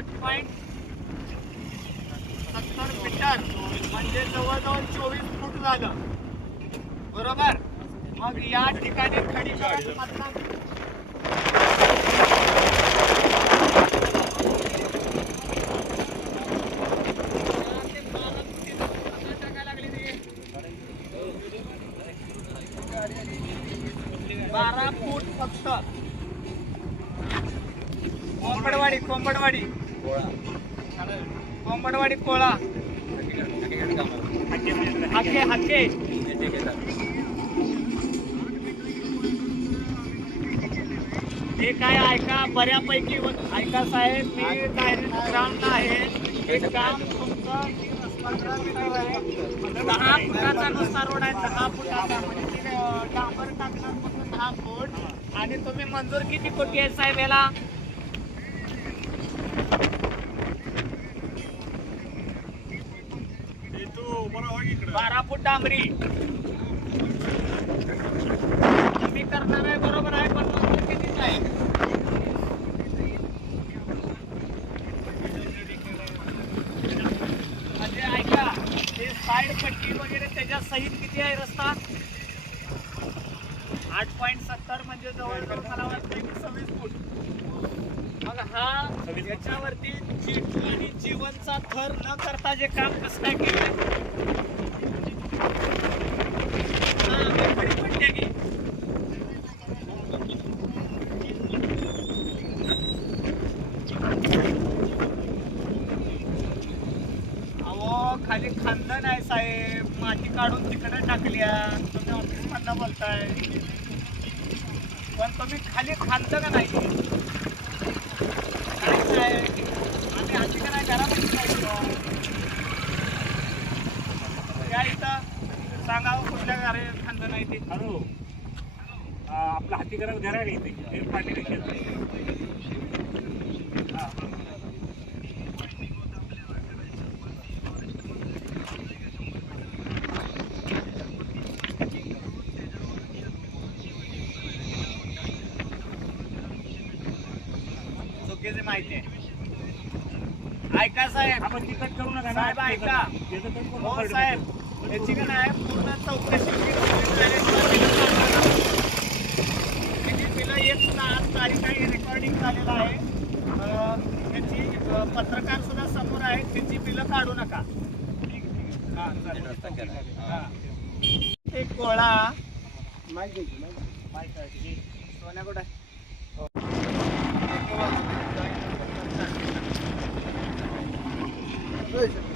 8.70 metre म्हणजे जवळजवळ 24 फूट झालं बरोबर. मग या ठिकाणी खडीकरण मतदान बारा फूट फक्त. कोंबडवाडी कोंबडवाडी कोंबडवाडी कोळा हाके हाके. हे काय ऐका बऱ्यापैकी ऐका साहेब, मी डायरेक्ट ग्राउंडला आहे. हे काम तुमचं 10 फुटाचा नुसता रोड आहे. 10 फुटाचा म्हणजे डांबर टाकणार फक्त 10 फूट. आणि तुम्ही मंजूर किती कोटी आहे साहेब याला? बारा फूट डांबरी तुम्ही करणार आहे बरोबर आहे, पण मंजूर कितीच आहे? म्हणजे ऐका, ते साईड पट्टी वगैरे त्याच्या सहित किती आहे रस्ता? 8.70 म्हणजे जवळजवळ मला वाटतं की 26 फूट. मग हा याच्यावरती चिटू आणि जीवनचा थर न करता जे काम कसं काय केलं? खाली खांदण आहे साहेब, माती काढून तिकडे टाकल्या. तुम्ही ऑफिस मधनं बोलताय, पण तुम्ही खाली खांद का नाही? काय आम्ही हाती का नाही घरामध्ये त्या इथं सांगावं कुठल्या घरी खांद नाही ते. हॅलो, आपलं हाती घरात घर आहे इथे पाणी माहिती आहे. ऐका साहेब, आपण तिकट करू नका साहेब. ऐका हो साहेब, याची का नाही पूर्ण चौकशी बिलं एक सुद्धा आज तारीख आहे, रेकॉर्डिंग झालेलं आहे. त्याची पत्रकार सुद्धा समोर आहे, त्याची बिलं काढू नका. एक कोळा सोन्या कुठं Good.